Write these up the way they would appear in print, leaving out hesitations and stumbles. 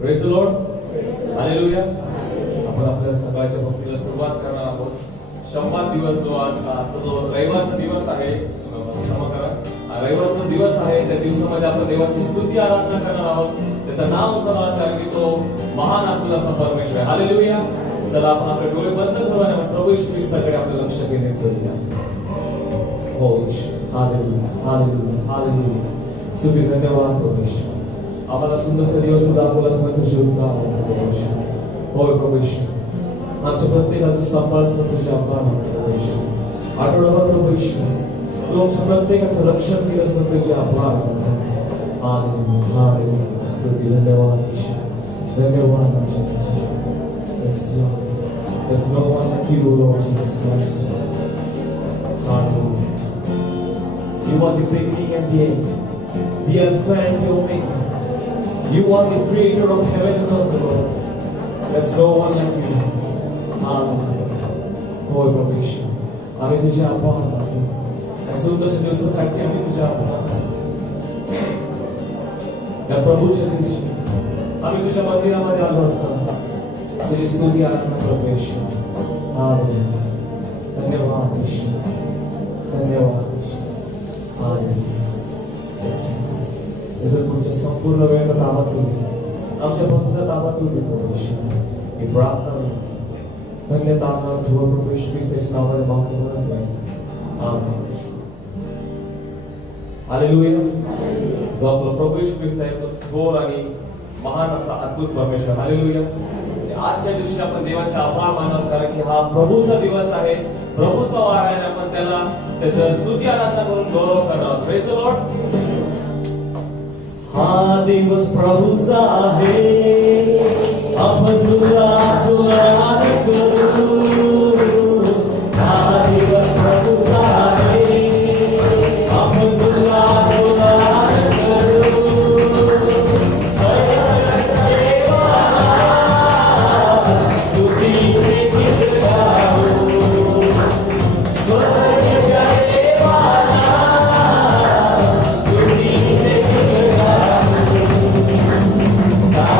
Praise the Lord, hallelujah. आपण आपल्या सकाळच्या भक्तीला सुरुवात करणार आहोत. शंभर दिवस जो आजचा जो रविवारचा दिवस आहे, क्षमा करा, रविवारचा दिवस आहे. त्या दिवसामध्ये आपण देवाची स्तुती आराधना करणार आहोत. त्याचं नाव उचलणार, कारण की तो महान आपला असा परमेश्वर आहे. हालेलुया. चला आपण आपले डोळे बंद करू आणि प्रभू येशू ख्रिस्ताकडे आपलं लक्ष केंद्रित करूया. हो हालेलुया, हालेलुया, हालेलुया. स्तुती, धन्यवाद परमेश्वर. आम्हाला सुंदरसा दिवस तू दाखवलास म्हणून तुझे उपकार परमेश्वर. होय परमेश्वर, आमच्या प्रत्येकाला तू सांभाळस म्हणून तुझे आभार मानतो परमेश्वर. आठवडाभर परमेश्वर तू आमच्या प्रत्येकाचं रक्षण केलंस म्हणून तुझे आभार मानतो. Hallelujah, hallelujah. स्तुती, धन्यवाद ईश्वर, धन्यवाद आमच्या Yes, Lord. There's no one like you, Lord Jesus Christ. Hallelujah. You are the beginning and the end, the Alpha and the Omega. You are the creator of heaven and earth, Lord. There's no one like you. Hallelujah. होय परमेश्वर, आम्ही तुझे आभार मानतो. या सुंदरशा दिवसासाठी आम्ही तुझे आभार मानतो. या प्रभूच्या दिवशी आम्ही तुझ्या मंदिरामध्ये आलो असताना तुझी स्तुती आराधना करतो ईश्वर. हालेलुया. धन्यवाद ईश्वर, धन्यवाद ईश्वर. हालेलुया. तुमच्या संपूर्ण वेळेचा ताबा तू घे, आमच्या भक्तीचा ताबा तू घेतो ईश्वर. ही प्रार्थना धन्यता तू प्रभू येशू ख्रिस्ताच्या नावाने मागतो म्हणतोय. आमेन. हालेलुया. जो आपला प्रभू येशू ख्रिस्त आहे तो थोर आणि महान असा अद्भुत परमेश्वर. हालेलुया. आजच्या दिवशी आपण देवाचे आभार मानणार, कारण की हा प्रभूचा दिवस आहे, प्रभूचा वार आहे. आपण त्याला त्याचं स्तुती आराधना करून गौरव करणार. Praise the Lord. हा दिवस प्रभूचा आहे, आपण तुला आराधना करू. हा दिवस प्रभूचा आहे, आपण तुला आराधना करू. God.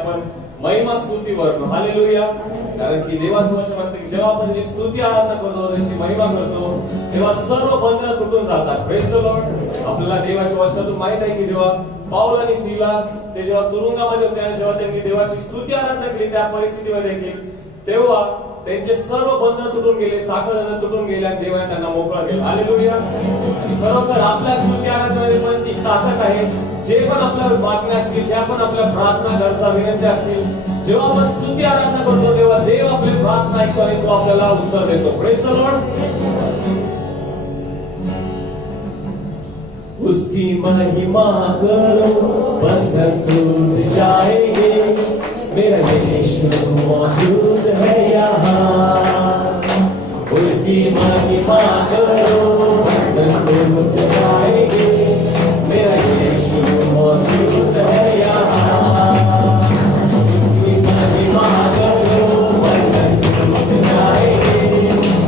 आपण महिमा स्तुतीवर हालेलुया. कारण की देवाचं वचन म्हणते की जेव्हा आपण जी स्तुती आराधना करतो, त्याची महिमा करतो, तेव्हा सर्व बंधनं तुटून जातात. Praise the Lord. आपल्याला देवाच्या वचनातून माहित आहे की जेव्हा पाऊल आणि सीला ते जेव्हा तुरुंगामध्ये होते आणि जेव्हा त्यांनी देवाची स्तुती आराधना केली त्या परिस्थितीमध्ये देखील, तेव्हा त्यांचे सर्व बंधन तुटून गेले, साखळी तुटून गेल्या, देवाने त्यांना मोकळा केला. हालेलुया. आणि खरोखर आपल्या स्तुती आराधनेमध्ये पण ती ताकद आहे. जे पण आपल्या मागण्या असतील, ज्या पण आपल्या प्रार्थना गरजा विनंत्या असतील, जेव्हा आपण स्तुती आराधना करतो तेव्हा देव आपली प्रार्थना ऐकतो आणि तो आपल्याला उत्तर देतो. Praise the Lord. उसकी महिमा करो, बंधन टूट जाएंगे, मेरा यीशु मौजूद है यहाँ. उसकी महिमा करो, बंधन टूट जाएंगे, मेरा यीशु मौजूद है यहाँ. उसकी महिमा करो, बंधन टूट जाएंगे,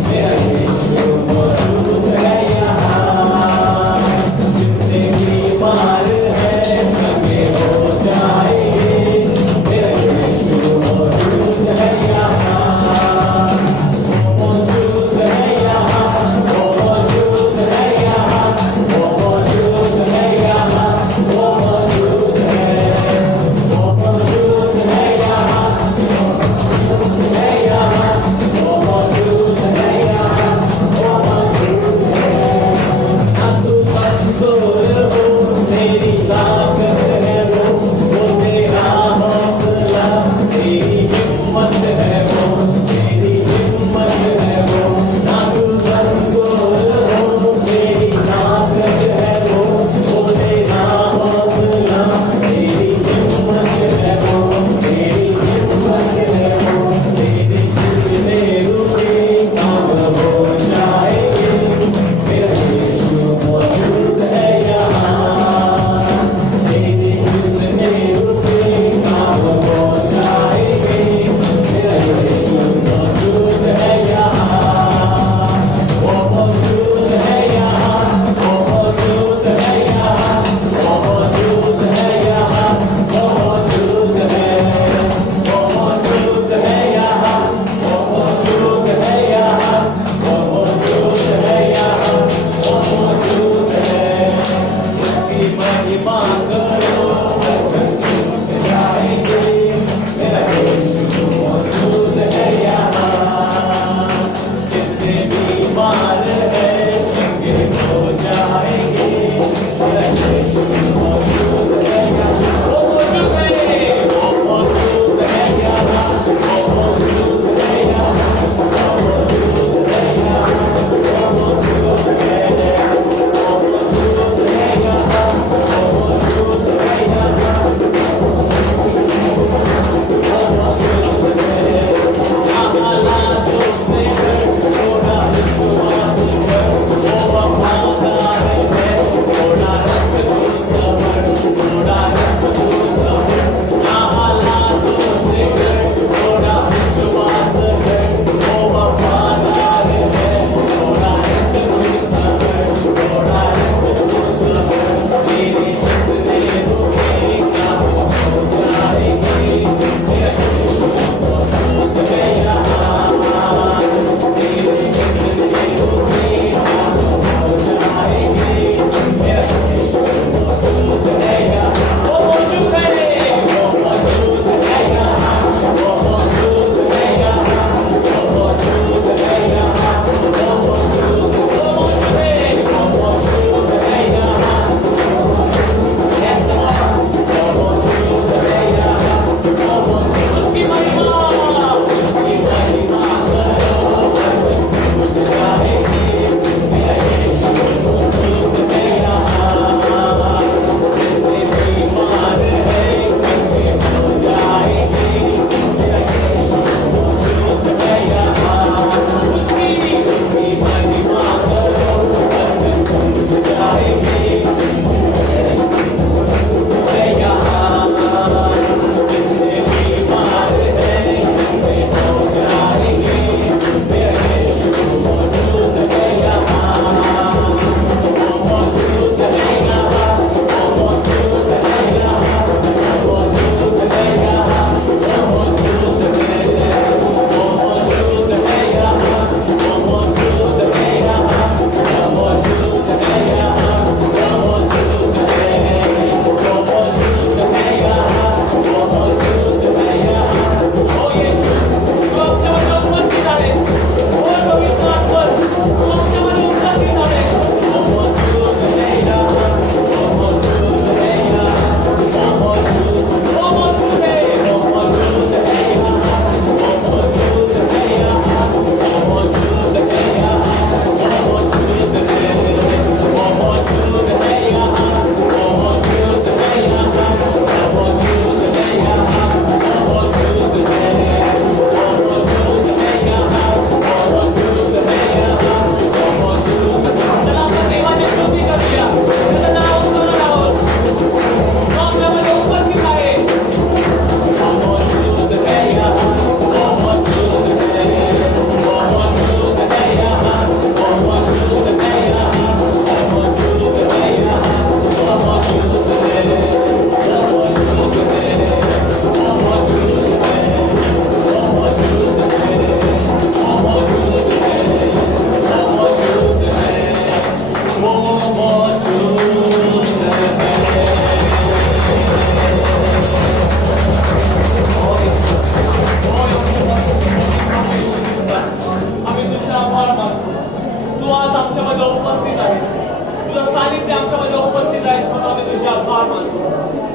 मेरा यीशु मौजूद है यहाँ. जितने बीमार हैं चंगे हो जाएंगे, मेरा यीशु मौजूद है यहाँ. मौजूद है यहाँ, वो मौजूद है यहाँ, वो मौजूद है यहाँ, वो मौजूद है, वो मौजूद है यहाँ, वो मौजूद है यहाँ, वो मौजूद है यहाँ, वो मौजूद है. ना तू कमजोर हो, तेरी ताकत है वो तेरा हौसला, तेरी हिम्मत है वो, तेरी हिम्मत है वो. ना तू कमजोर हो, तेरी ताकत है वो तेरा हौसला, तेरी हिम्मत है वो, तेरी हिम्मत है वो. तेरी जितने रुके काम हो जाएंगे, मेरा यीशु मौजूद है यहाँ.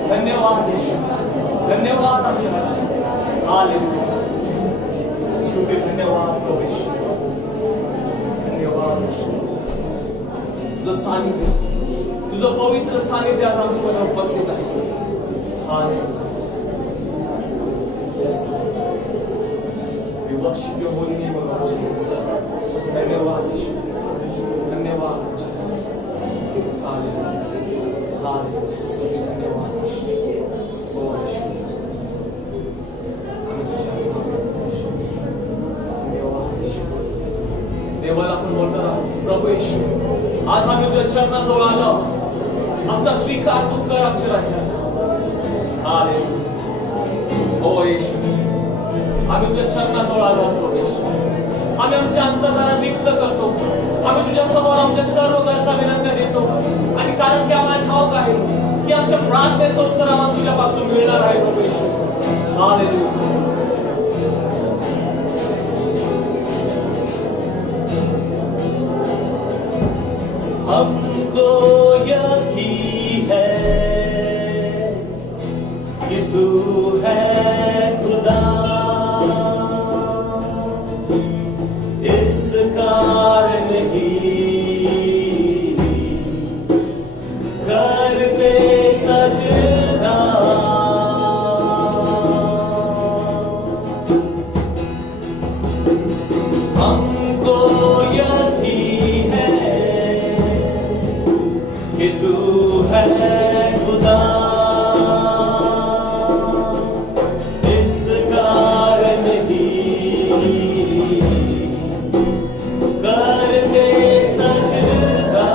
धन्यवाद यीशु, धन्यवाद आमच्या राजा. हालेलुया. स्तुती, धन्यवाद प्रभू यीशु, धन्यवाद यीशु. तुझं सानिध्य, तुझं पवित्र सानिध्य आज आमच्यामध्ये उपस्थित आहे. Hallelujah. Yes, we worship your holy name, O Lord Jesus. धन्यवाद यीशु, धन्यवाद हालेलुया, हालेलुया. स्तुती, धन्यवाद यीशु. हो यीशु, आम्ही तुझ्या यीशु, धन्यवाद यीशु. देवाला आपण बोलणार आहोत, प्रभू येशू, आज आम्ही तुझ्या चरणाजवळ आलो आहोत. आमचा स्वीकार तू कर आमच्या राजा. हालेलुया. हो येशू, आम्ही तुझ्या चरणाजवळ आलो आहोत प्रभू येशू. आम्ही आमच्या अंतःकरण रिक्त करतो. आम्ही तुझ्या समोर आमच्या सर्व गरजा विनंत्या देतो. आणि कारण की आम्हाला ठाऊक आहे की आमच्या प्रार्थनेचं उत्तर आम्हाला तुझ्यापासून मिळणार आहे प्रभू येशू. हालेलुया. हमको यकीन है कि तू है खुदा, इस कारण ही करते सजदा. हमको यकीन है कि तू है खुदा, इस कारण ही करते सजदा.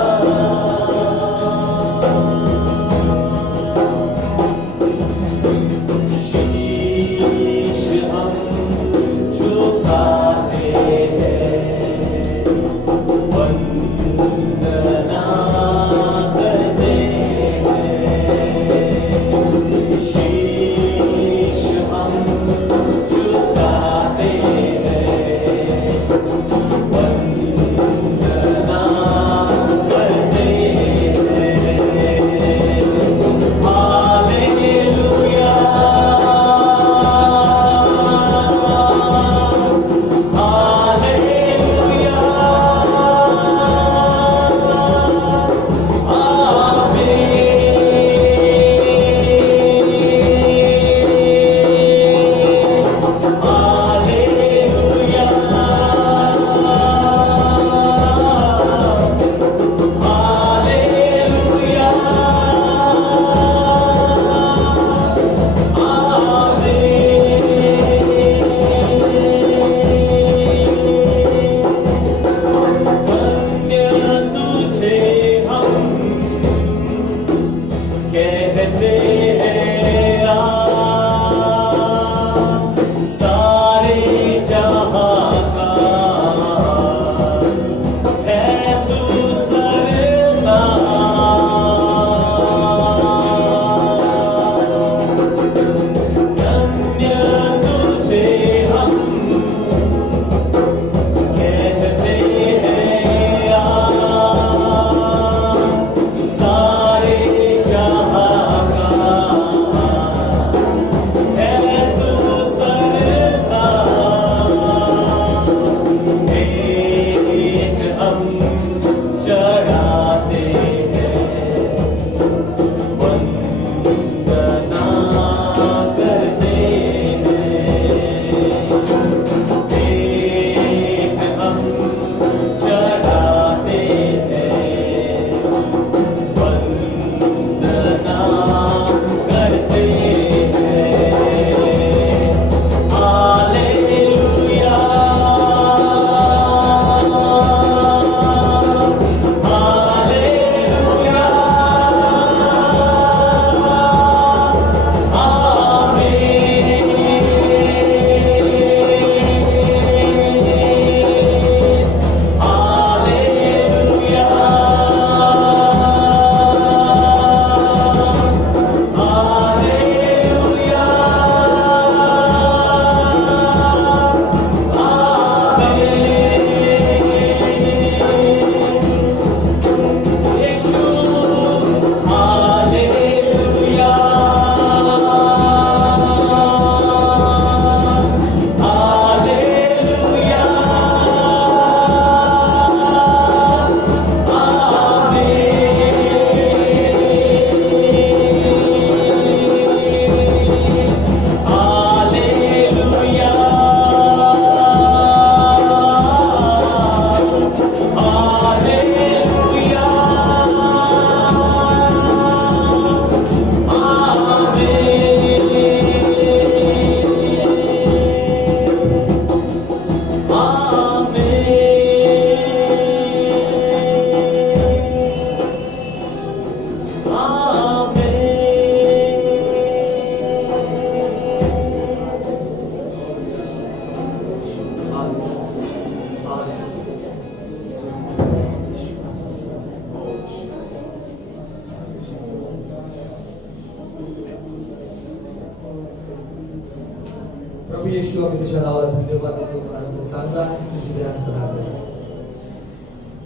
शीश हम झुकाते हैं, वंदना करते हैं. शीश हम झुकाते हैं, वंदना करते हैं. हालेलुया, हालेलुया, हालेलुया, हालेलुया, वंद्य तुझे हम कहते हैं आज, सारे जहां का है तू सरदार. धन्य तुझे हम कहते हैं आज, सारे जहां येशू आम्ही तुझ्या नावाला धन्यवाद देतो कारण चांगला आहेस तुझी दया सदा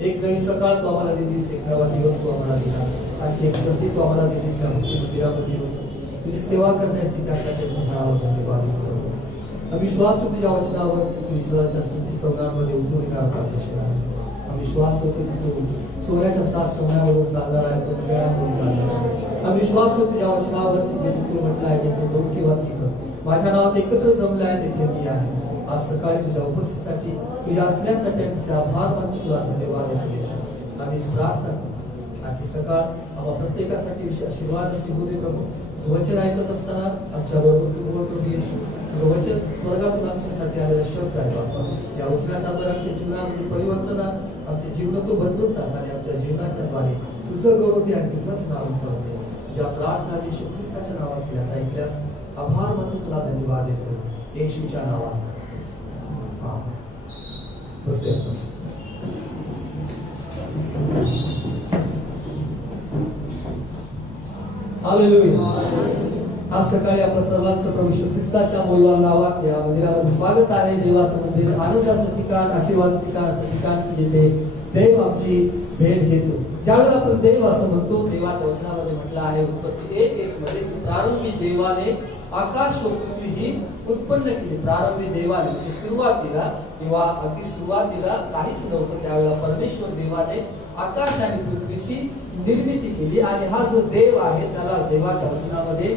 एक नवी सकाळ तू आम्हाला दिलीस एक नवा दिवस तू आम्हाला दिला आणखी एक संधी तू आम्हाला दिलीस त्या भक्ती मंदिरामध्ये तुझी सेवा करण्याची त्यासाठी तुझ्या नावाला धन्यवाद देतो आम्ही विश्वास ठेवतो तुझ्या वचनावर तू इस्रायलच्या स्तुती स्तवनांमध्ये उठून येणार प्रार्थना आम्ही विश्वास ठेवतो की तू सोन्याच्या 7 समयामधून चालणार आहे तो वेळामधून चालणार आहे आम्ही विश्वास ठेवतो तुझ्या वचनावर जे तू म्हटलं आहे जे 2 किंवा 3 माझ्या नावात एकत्र जमले आहे तिथे मी आहे आज सकाळी तुझ्या उपस्थितीसाठी तुझ्या असण्यासाठी तुझे आभार मानतो तुला धन्यवाद देतो आम्ही प्रार्थना आजची सकाळ आम्हा प्रत्येकासाठी आशीर्वाद शिकू दे प्रभू तुझं वचन ऐकत असताना आमच्या बरोबर तू बोलतो येशू तुझं वचन स्वर्गातून आमच्यासाठी आलेला शब्द आहे बाबा या वचनाच्या द्वारे आमच्या जीवनामध्ये परिवर्तन आमचे जीवन तू बदलून टाक आणि आमच्या जीवनाच्या द्वारे तुझं गौरव दे आणि तुझंच नाव उंचावते ज्या प्रार्थना येशू ख्रिस्ताच्या नावात केल्या ऐकल्यास आभार मानतो तुला धन्यवाद देतो येशूच्या नावात हालेलुया आज सकाळी आपल्या सर्वांचं प्रभू येशू ख्रिस्ताच्या मौल्यवान नावात या मंदिरामध्ये स्वागत आहे देवाचं मंदिर आनंदाचं ठिकाण आशीर्वादाचं ठिकाण असं ठिकाण जिथे देव आमची भेट घेतो ज्यावेळेला आपण देव असं म्हणतो देवाच्या वचनामध्ये म्हटलं आहे उत्पत्ती 1:1 मध्ये प्रारंभी देवाने आकाश व पृथ्वी ही उत्पन्न केली प्रारंभी देवाने म्हणजे सुरुवातीला किंवा अगदी सुरुवातीला काहीच नव्हतं त्यावेळेला परमेश्वर देवाने आकाश आणि पृथ्वीची निर्मिती केली आणि हा जो देव आहे त्याला देवाच्या वचनामध्ये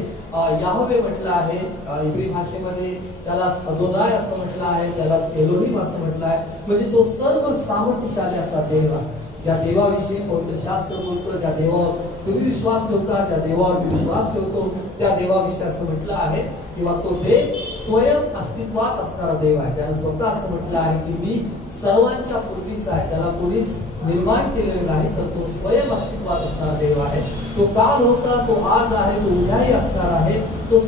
याहवे म्हटलं आहे इब्री भाषेमध्ये त्याला अदोनाय असं म्हटलं आहे त्याला एलोहिम असं म्हटलं आहे म्हणजे तो सर्व सामर्थ्यशाली असा देव आहे ज्या देवाविषयी पवित्र शास्त्र बोलतो ज्या देवावर तुम्ही विश्वास ठेवता ज्या देवावर मी विश्वास ठेवतो त्या देवाविषयी असं म्हटलं आहे किंवा तो देव स्वयं अस्तित्वात असणारा देव आहे त्याने स्वतः असं म्हटलं आहे की मी सर्वांच्या पूर्वीचा आहे त्याला कोणीच निर्माण केलेलं नाही तर तो स्वयं अस्तित्वात असणारा देव आहे तो काल होता तो आज आहे तो उद्याही असणार आहे तो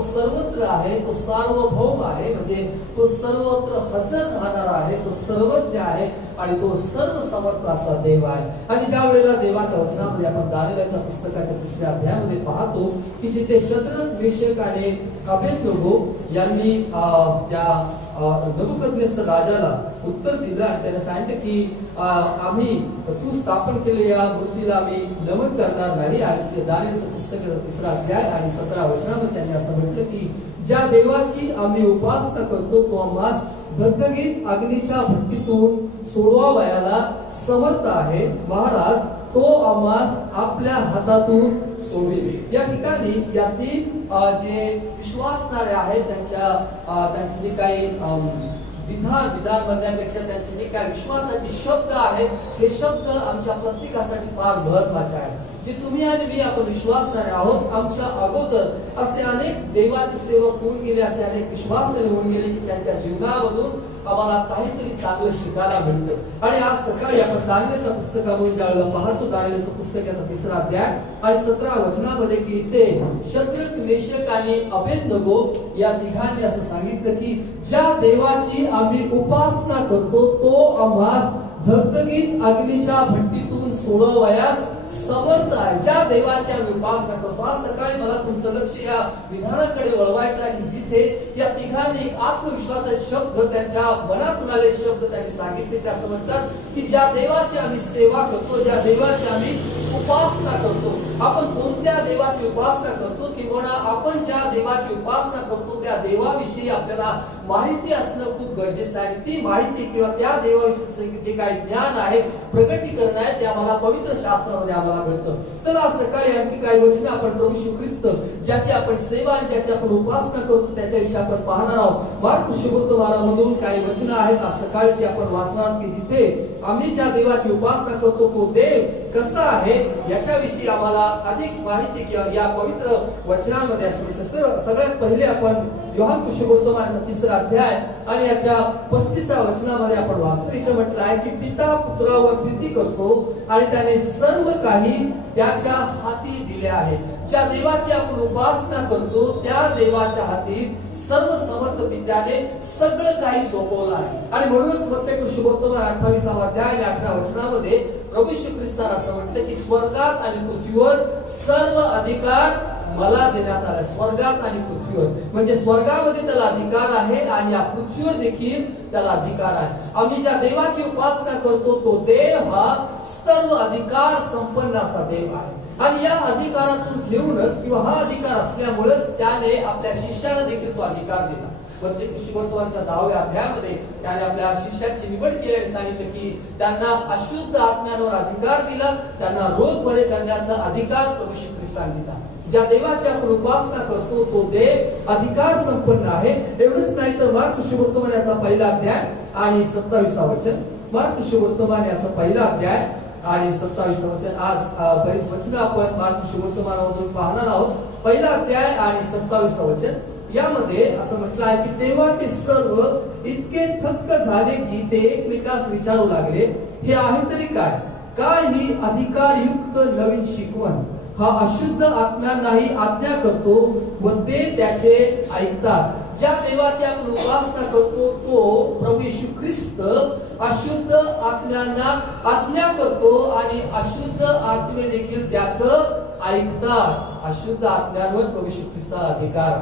सर्वत्र आहे तो सार्वभौम आहे म्हणजे तो सर्वत्र हजर राहणारा आहे तो सर्वज्ञ आहे आणि तो सर्व समर्थ असा देव आहे आणि ज्या वेळेला देवाच्या वचनामध्ये आपण दानिएलच्या पुस्तकाच्या 3ऱ्या अध्यायामध्ये पाहतो की जिथे शद्रक मेशक आणि अबेदनगो यांनी त्या नबुकदनेस्तर राजाला उत्तर दिलं आणि त्याने सांगितलं की आम्ही तू स्थापन केलेल्या या मूर्तीला आम्ही नमन करणार नाही आणि दानिएलच्या पुस्तकाचा 3रा अध्याय आणि 17 वचनामध्ये त्यांनी असं म्हटलं की ज्या देवाची आम्ही उपासना करतो तो आम्हास धगधगीत अग्नीच्या भट्टीतून सोडवावयाला समर्थ आहे महाराज तो आम्हास आपल्या हातातून सोडविले या ठिकाणी यातील जे विश्वासणारे आहेत त्यांचे जे काही विधान म्हणण्यापेक्षा त्यांचे जे काही विश्वासाचे शब्द आहेत हे शब्द आमच्या प्रत्येकासाठी फार महत्वाचे आहेत जे तुम्ही आणि मी आपण विश्वासणारे आहोत आमच्या अगोदर असे अनेक देवाचे सेवक होऊन गेले असे अनेक विश्वासणारे होऊन गेले की त्यांच्या जीवनामधून आम्हाला काहीतरी चांगलं शिकायला मिळतं आणि आज सकाळी आपण दानिएलच्या पुस्तकामध्ये ज्यावेळेला पाहतो दानिएलच्या पुस्तकाचा 3रा अध्याय आणि 17 वचनामध्ये की इथे शद्रक मेशक आणि अबेदनगो या तिघांनी असं सांगितलं की ज्या देवाची आम्ही उपासना करतो तो आम्हास धगधगीत अग्नीच्या भट्टीतून सोडवयास समर्थ आहे ज्या देवाची आम्ही उपासना करतो आज सकाळी मला तुमचं लक्ष या विधानाकडे वळवायचं आहे की जिथे या तिघांनी एक आत्मविश्वासाचे शब्द त्यांच्या मनातून आले शब्द त्यांनी सांगितले ते असं म्हणतात की ज्या देवाची आम्ही सेवा करतो ज्या देवाची आम्ही उपासना करतो आपण कोणत्या देवाची उपासना करतो किंवा आपण ज्या देवाची उपासना करतो त्या देवाविषयी आपल्याला माहिती असणं खूप गरजेचं आहे ती माहिती किंवा त्या देवाविषयी जे काही ज्ञान आहे प्रगटीकरण आहे ते आम्हाला पवित्र शास्त्रामध्ये आम्हाला मिळतं चला सकाळी आणखी काही वचन आपण प्रभू येशू ख्रिस्त ज्याची आपण सेवा आणि ज्याची आपण उपासना करतो त्याच्याविषयी आपण पाहणार आहोत मार्क शुभवर्तमानामधून काही वचन आहेत आज सकाळी ती आपण वाचणार की जिथे आम्ही ज्या देवाची उपासना करतो तो देव कसा आहे याच्याविषयी आम्हाला अधिक माहिती या पवित्र वचनामध्ये असं म्हणतं सगळ्यात पहिले आपण योहान शुभवर्तमानाचा 3रा अध्याय आणि याच्या 35व्या वचनामध्ये आपण वाचतो इथे म्हटलं आहे की पिता पुत्रावर प्रीती करतो आणि त्याने सर्व काही त्याच्या हाती दिले आहे ज्या देवाची आपण उपासना करतो त्या देवाच्या हाती सर्व समर्थ पित्याने सगळं काही सोपवलं आहे आणि म्हणूनच प्रत्येक शुभवर्तमान 28वा अध्याय आणि 18 वचनामध्ये प्रभू येशू ख्रिस्ताने असं म्हटलं की स्वर्गात आणि पृथ्वीवर सर्व अधिकार मला देण्यात आला. स्वर्गात आणि पृथ्वीवर म्हणजे स्वर्गामध्ये त्याला अधिकार आहे आणि या पृथ्वीवर देखील त्याला अधिकार आहे. आम्ही ज्या देवाची उपासना करतो तो देव हा सर्व अधिकार संपन्न असा देव आहे आणि या अधिकारातून घेऊनच किंवा हा अधिकार असल्यामुळेच त्याने आपल्या शिष्याला देखील तो अधिकार दिला. वर्तमानच्या 10व्या अध्यायामध्ये त्याने आपल्या शिष्याची निवड केली आणि सांगितलं की त्यांना अशुद्ध आत्म्यांवर अधिकार दिला, त्यांना रोग बरे करण्याचा अधिकार प्रभू येशू ख्रिस्ताने दिला. ज्या देवाची आपण उपासना करतो तो देव अधिकार संपन्न आहे. एवढंच नाही तर मार्क शुभवर्तमान याचा पहिला अध्याय आणि 27 वचन. मार्क शुभवर्तमान याचा पहिला अध्याय आणि 27 वचन. आज बरीच वचन आपण मार्क शुभवर्तमानामधून पाहणार आहोत. पहिला अध्याय आणि 27 वचन यामध्ये असं म्हटलं आहे की तेव्हा ते सर्व इतके थक्क झाले की ते एकमेकास विचारू लागले, हे आहे तरी काय? काय ही अधिकारयुक्त नवीन शिकवण? हा अशुद्ध आत्म्यांनाही आज्ञा करतो व ते त्याचे ऐकतात. ज्या देवाची आपण उपासना करतो तो प्रभू येशू ख्रिस्त अशुद्ध आत्म्यांना आज्ञा करतो आणि अशुद्ध आत्मे देखील त्याचं ऐकतात. अशुद्ध आत्म्यांवर प्रभू येशू ख्रिस्ताला अधिकार,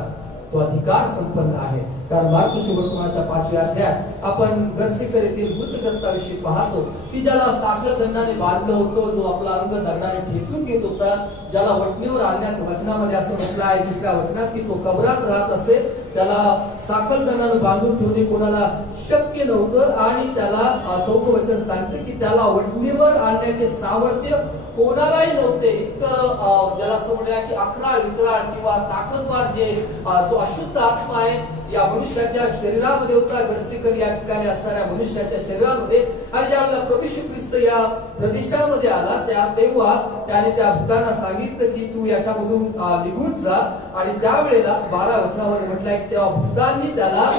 तो अधिकार संपन्न आहे. कारण मार्क शुभवर्तमानाच्या 5व्या अध्यायात आपण गस्सेकर येथील भूतग्रस्ताविषयी पाहतो की ज्याला साखळ दंडाने बांधलं होतं, जो आपला अंग दगडाने ठेचून घेत होता, ज्याला वटणीवर आणण्याचं वचनामध्ये असं म्हटलं आहे 2ऱ्या वचनात की तो कबरात राहत असेल, त्याला साखळ दंडाने बांधून ठेवणे कोणाला शक्य नव्हतं आणि त्याला 4थं वचन सांगते की त्याला वटणीवर आणण्याचे सामर्थ्य कोणालाही नव्हते. इतकं ज्याला असं म्हणूया की अकराळ विकराळ किंवा ताकदवार जो अशुद्ध आत्मा आहे या मनुष्याच्या शरीरामध्ये होता. गस्सेकर या ठिकाणी असणाऱ्या मनुष्याच्या शरीरामध्ये. आणि ज्यावेळेला प्रभू येशू ख्रिस्त या प्रदेशामध्ये आला तेव्हा त्याने त्या भूतांना सांगितलं की तू याच्यामधून निघून जा. आणि त्यावेळेला 12 वचनामध्ये म्हटलंय की तेव्हा भूतांनी त्याला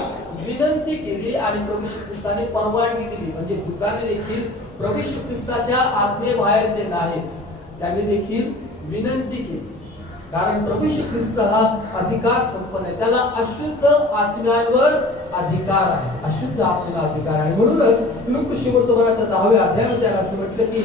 विनंती केली आणि प्रभू येशू ख्रिस्ताने परवानगी दिली. म्हणजे भूताने देखील प्रभू येशू ख्रिस्ताच्या आज्ञेबाहेर ते नाहीत, त्यांनी देखील विनंती केली. कारण प्रभू येशू ख्रिस्त हा अधिकार संपन्न आहे, त्याला अशुद्ध आत्म्यांवर अधिकार आहे. अशुद्ध आत्म्याला अधिकार आहे. म्हणूनच लूक शुभवर्तमानाच्या 10व्या अध्यायामध्ये असं म्हटलं की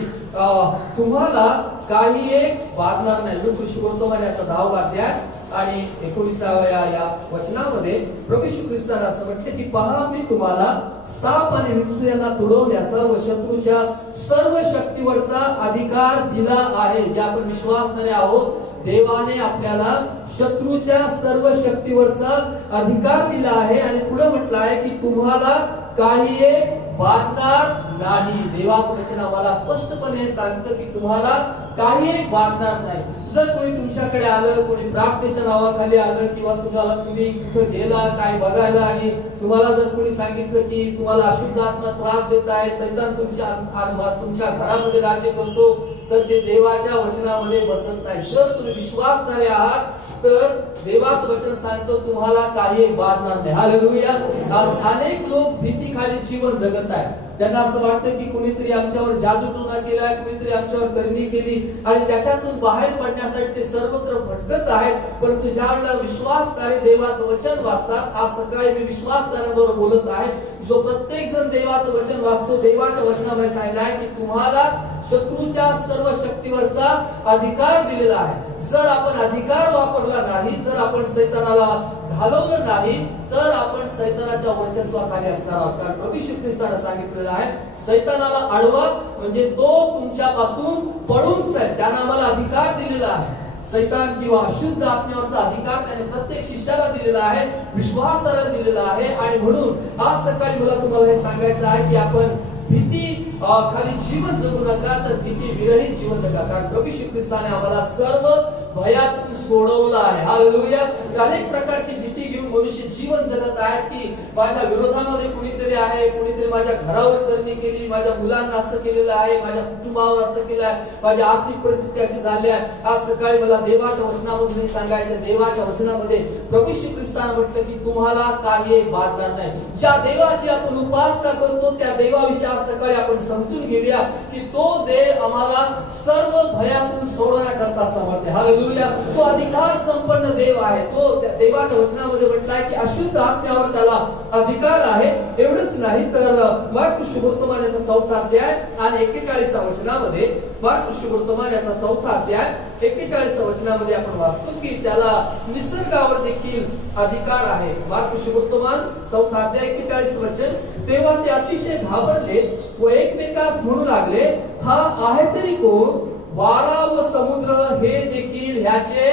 तुम्हाला काही एक बाधणार नाही. लूक शुभवर्तमान याचा 10वा अध्याय आणि 19व्या या वचनामध्ये प्रभू येशू ख्रिस्ताने असं म्हटलं की पहा मी तुम्हाला साप आणि विंचू यांना तुडवण्याचा व शत्रूच्या सर्व शक्तीवरचा अधिकार दिला आहे. जे आपण विश्वासणारे आहोत, देवाने आपल्याला शत्रूच्या सर्व शक्तीवरचा अधिकार दिला आहे. आणि पुढे म्हटलं आहे की तुम्हाला काही एक बाधणार नाही. देवाचं वचन आम्हाला स्पष्टपणे सांगतं की तुम्हाला काही एक बाधणार नाही. जर कोणी तुमच्याकडे आलं, कोणी प्रार्थनेच्या नावाखाली आलं किंवा तुम्ही कुठे गेला काय बघायला आणि तुम्हाला जर कोणी सांगितलं की तुम्हाला अशुद्ध आत्मा त्रास देत आहे, सैतान तुमच्या घरामध्ये राज्य करतो, तर ते देवाच्या वचनामध्ये बसत नाही. जर तुम्ही विश्वासणारे आहात तर देवाचं वचन सांगतो तुम्हाला काही बाधणार नाही. हालेलुया. आज अनेक लोक भीतीखाली जीवन जगत आहेत. त्यांना असं वाटतं की कुणीतरी आमच्यावर जादूटोणा केलाय, कुणीतरी आमच्यावर करणी केली आणि त्याच्यातून बाहेर पडण्यासाठी ते सर्वत्र भटकत आहेत. परंतु ज्यावेळेला विश्वासणारे देवाचं वचन वाचतात, आज सकाळी मी विश्वासणाऱ्यांबरोबर बोलत आहे, जो प्रत्येक जण देवाचं वचन वाचतो, देवाच्या वचनामध्ये सांगितलं आहे की तुम्हाला शत्रूच्या सर्व शक्तीवरचा अधिकार दिलेला आहे. जर आपण अधिकार वापरला नाही, जर आपण सैतानाला घालवलं नाही, तर आपण सैतानाच्या वर्चस्वाखाली असणार आहोत. कारण प्रभू येशू ख्रिस्ताने सांगितलेलं आहे सैतानाला अडवा म्हणजे तो तुमच्यापासून पळून जाईल. त्याने आम्हाला अधिकार दिलेला आहे. सैतान किंवा अशुद्ध आत्म्यावरचा अधिकार त्याने प्रत्येक शिष्याला दिलेला आहे, विश्वासाला दिलेला आहे. आणि म्हणून आज सकाळी मला तुम्हाला हे सांगायचं आहे की आपण भीती खाली जीवन जगू नका, तर भीती विरहित जीवन जगा. कारण प्रभू येशू ख्रिस्ताने आम्हाला सर्व भयातून सोडवलं आहे. हालेलुया. अनेक प्रकारची भीती घेऊन मनुष्य जीवन जगत आहे की माझ्या विरोधामध्ये कुणीतरी आहे, कुणीतरी माझ्या घरावर करणी केली, माझ्या मुलांना असं केलेलं आहे, माझ्या कुटुंबावर असं केलं आहे, माझी आर्थिक परिस्थिती अशी झाली आहे. आज सकाळी मला देवाच्या वचनामधून सांगायचं, देवाच्या वचनामध्ये प्रभू येशू ख्रिस्ताने म्हटलं की तुम्हाला काही बाधणार नाही. ज्या देवाची आपण उपासना करतो त्या देवाविषयी आज सकाळी आपण समजून घेऊया की तो देव आम्हाला सर्व भयातून सोडवण्याकरता समर्थ आहे. हालेलुया. तो अधिकार संपन्न देव आहे. तो त्या देवाच्या वचनामध्ये म्हटलाय की अशुद्ध आत्म्यावर त्याला अधिकार आहे. एवढंच नाही तर मार्क शुभवर्तमान याचा 4था अध्याय आणि 41व्या वचनामध्ये, मार्क शुभवर्तमान याचा 4था अध्याय 41व्या वचनामध्ये आपण वाचतो की त्याला निसर्गावर देखील अधिकार आहे. मार्क शुभवर्तमान 4था अध्याय 41 वचन. तेव्हा ते अतिशय घाबरले व एकमेकास म्हणू लागले, हा आहे तरी कोण? वारा व समुद्र हे देखील ह्याचे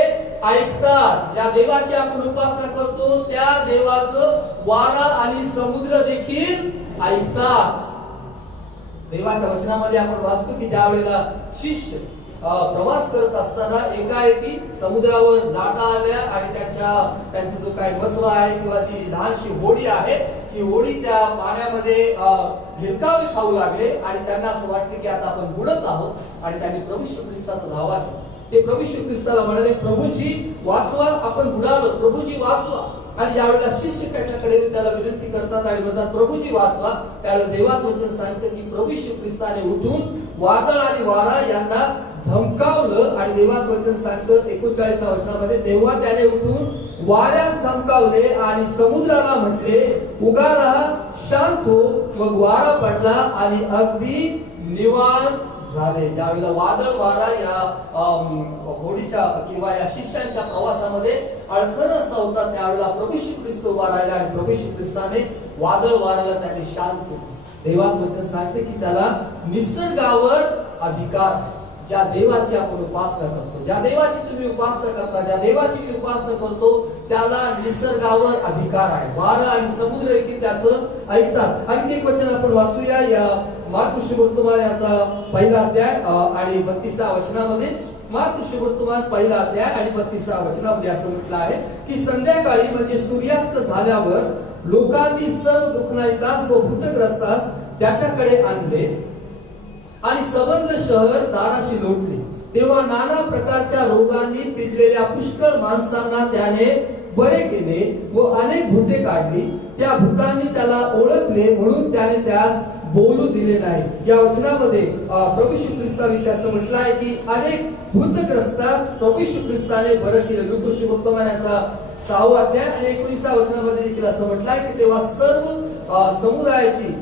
ऐकतात. ज्या देवाची आपण उपासना करतो त्या देवाचं वारा आणि समुद्र देखील ऐकतात. देवाच्या वचनामध्ये आपण वाचतो की ज्या वेळेला शिष्य प्रवास करत असताना एकाएकी समुद्रावर लाटा आल्या आणि त्यांचा जो काही मसवा आहे किंवा जी लहानशी होडी आहे ती होडी त्या पाण्यामध्ये हेलकावे खाऊ लागले आणि त्यांना असं वाटलं की आता आपण बुडत आहोत आणि त्यांनी प्रभू येशू ख्रिस्ताचा धावा केला. ते प्रभू येशू ख्रिस्ताला म्हणाले, प्रभूजी वाचवा, आपण बुडालो, प्रभूजी वाचवा. आणि ज्यावेळेला शिष्य त्याच्याकडे त्याला विनंती करतात आणि म्हणतात प्रभूजी वाचवा, त्यावेळेला देवाचं वचन सांगतं की प्रभू येशू ख्रिस्ताने उठून वादळ आणि वारा यांना धमकावलं आणि देवाचं वचन सांगतं 39व्या वचनामध्ये, तेव्हा त्याने उठून वाऱ्यास धमकावले आणि समुद्राला म्हटले, उगा राहा, शांत हो. मग वारा पडला आणि अगदी निवांत झाले. ज्यावेळेला वादळ वारा या होडीच्या किंवा या शिष्यांच्या प्रवासामध्ये अडखळ असा होता, त्यावेळेला प्रभू येशू ख्रिस्त उभा राहिला आणि प्रभू येशू ख्रिस्ताने वादळ वाऱ्याला त्याने शांत केले. देवाचं वचन सांगते की त्याला निसर्गावर अधिकार. ज्या देवाची आपण उपासना करतो, ज्या देवाची तुम्ही उपासना करता, ज्या देवाची मी उपासना करतो त्याला निसर्गावर अधिकार आहे. वारा आणि समुद्र देखील त्याचं ऐकतात. आणखी एक वचन आपण वाचूया या मार्क शुभवर्तमान याचा 1ला अध्याय आणि 32व्या वचनामध्ये. मार्क शुभवर्तमान 1ला अध्याय आणि 32व्या वचनामध्ये असं म्हटलं आहे की संध्याकाळी म्हणजे सूर्यास्त झाल्यावर लोकांनी सर्व दुःखनायकास व भूतग्रस्तास त्याच्याकडे आणले आणि सबंध शहर दाराशी लोटले. तेव्हा नाना प्रकारच्या रोगांनी पिडलेल्या पुष्कळ माणसांना त्याने बरे केले व अनेक भूते काढली. त्या भूतांनी त्याला ओळखले म्हणून त्याने त्यास बोलू दिले नाही. या वचनामध्ये प्रभू येशू ख्रिस्ताविषयी असं म्हटलं आहे की अनेक भूतग्रस्तास प्रभू येशू ख्रिस्ताने बरं केले. लूका शुभवर्तमान याचा 6वा अध्याय आणि 19व्या वचनामध्ये देखील असं म्हटलं आहे की तेव्हा सर्व समुदायाची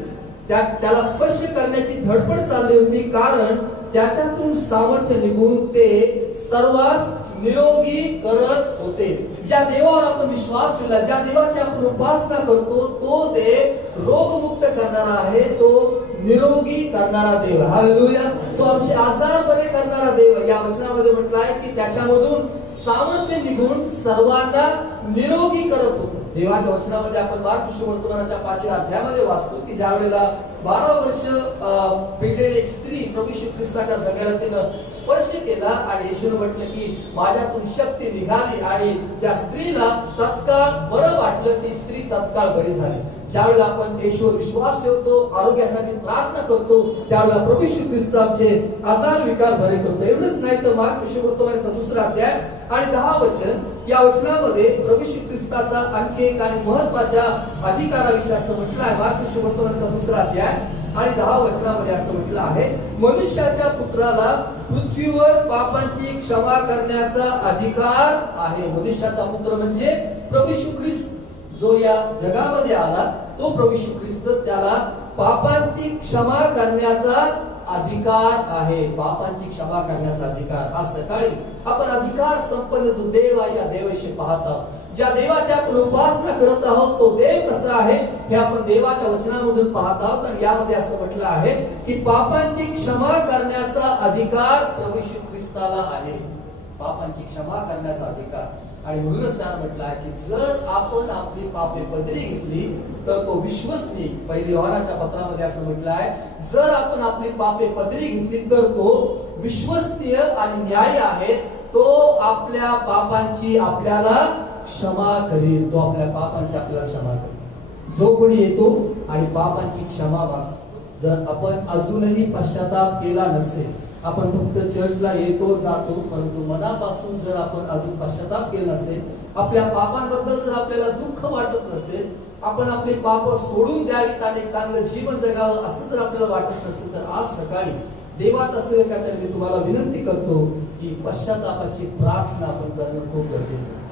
त्याला स्पर्श करण्याची धडपड चालली होती, कारण त्याच्यातून सामर्थ्य निघून ते सर्वांस निरोगी करत होते. ज्या देवावर आपण विश्वास ठेवला, ज्या देवाची आपण उपासना करतो तो देव रोगमुक्त करणारा आहे, तो निरोगी करणारा देव. हालेलुया. तो आमचे आजार बरे करणारा देव. या वचनामध्ये म्हटलं आहे की त्याच्यामधून सामर्थ्य निघून सर्वांना निरोगी करत होतो. देवाच्या वचनामध्ये आपण मार्क शुभवर्तमानाच्या 5व्या अध्यायामध्ये वाचतो की ज्या वेळेला 12 वर्ष पिडलेली एक स्त्री प्रभू येशू ख्रिस्ताच्या जगाला तिनं स्पर्श केला आणि येशूने म्हटलं की माझ्यातून शक्ती निघाली आणि त्या स्त्रीला तत्काळ बरं वाटलं. ती स्त्री तत्काळ बरी झाली. ज्यावेळेला आपण येशूवर विश्वास ठेवतो, आरोग्यासाठी प्रार्थना करतो, त्यावेळेला प्रभू येशू ख्रिस्त आमचे आजार विकार बरे करतो. एवढंच नाही तर मार्क शुभवर्तमानाचा 2रा अध्याय आणि 10 वचन. या वचनामध्ये प्रभू येशू ख्रिस्ताचा आणखी एक आणि महत्वाच्या अधिकाराविषयी असं म्हटलं आहे. मार्क शुभवर्तमानाचा 2रा अध्याय आणि 10 वचनामध्ये असं म्हटलं आहे, मनुष्याच्या पुत्राला पृथ्वीवर पापांची क्षमा करण्याचा अधिकार आहे. मनुष्याचा पुत्र म्हणजे प्रभू येशू ख्रिस्त जो या जगामध्ये आला, तो प्रभू येशू ख्रिस्त, त्याला पापांची क्षमा करण्याचा अधिकार आहे. पापांची क्षमा करण्याचा अधिकार. आज सकाळी आपण अधिकार संपन्न जो देव आहे या देवाशी पाहत आहोत. ज्या देवाची आपण उपासना करत आहोत तो देव कसा आहे हे आपण देवाच्या वचनामधून पाहत आहोत. आणि यामध्ये असं म्हटलं आहे की पापांची क्षमा करण्याचा अधिकार प्रभू येशू ख्रिस्ताला आहे. पापांची क्षमा करण्याचा अधिकार. आणि म्हणूनच त्यानं म्हटलं आहे की जर आपण आपली पापे पदरी घेतली तर तो विश्वसनीय. 1 योहानाच्या पत्रामध्ये असं म्हटलं आहे, जर आपण आपली पापे पदरी घेतली तर तो विश्वसनीय आणि न्यायी आहे. तो आपल्या पापांची आपल्याला क्षमा करेल. तो आपल्या पापांची आपल्याला क्षमा करेल. जो कोणी येतो आणि पापांची क्षमा मागतो, जर आपण अजूनही पश्चाताप केला नसेल, आपण फक्त चर्चला येतो जातो, परंतु मनापासून जर आपण अजून पश्चाताप केला नसेल, आपल्या पापांबद्दल जर आपल्याला दुःख वाटत नसेल, आपण आपले पाप सोडून द्यावीत आणि चांगलं जीवन जगावं असं जर आपल्याला वाटत नसेल, तर आज सकाळी देवाचा सेवक आहे तर मी तुम्हाला विनंती करतो की पश्चातापाची प्रार्थना आपण करणं खूप गरजेचं आहे.